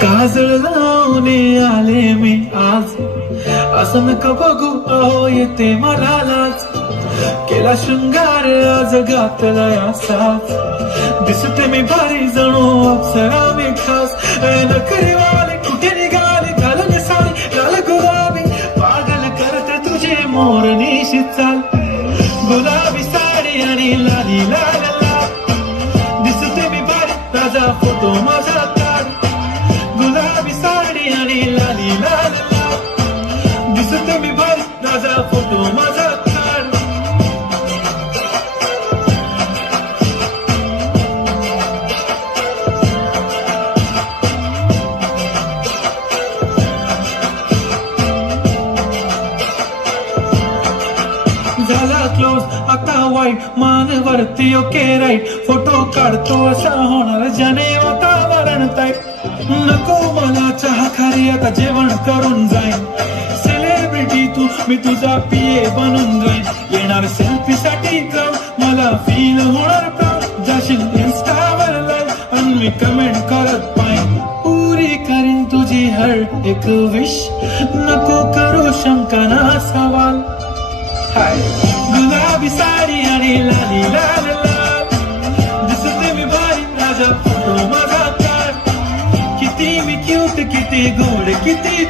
काजळ लावून आले मी आज, असं नका बघू अहो येते मला लाज. केला शृंगार आज घातला असाच, दिसते मी भारी जणू अप्सरा मी खास. नखरे वाले कुठे निघाले घालून साडी लाल गुलाबी, पागल करते तुझे मोरनीशी चाल. गुलाबी साडी आणि लाली लाल लाल, दिसते मी भारी ताजा फोटो माझा काढ. गुलाबी साडी आणि लाली लाल लाल, दिसते मी भारी ताजा फोटो माझा काढ. झाला क्लोज आता वाईट, मान वरती ओके राईट. फोटो काढतो असा होणार ज्याने वातावरण ताईट. नको मला चहा खारी आता जेवण करून जाईन. सेलिब्रिटी तू मी तुझा पिये बनून जाईन. येणार सेल्फी साठी क्राऊड, मला फील होणार प्राऊड. जाशील इन्स्टावर लाईव्ह आणि मी कमेंट करत पाहिन. पुरी करीन तुझी हर एक विश, नको करू शंका ना सवाल. गुलाबी साडी आणि लाली लाल लाल, दिसते मी भारी राजा फोटो माझा काढ. किती मी क्यूट किती गोड किती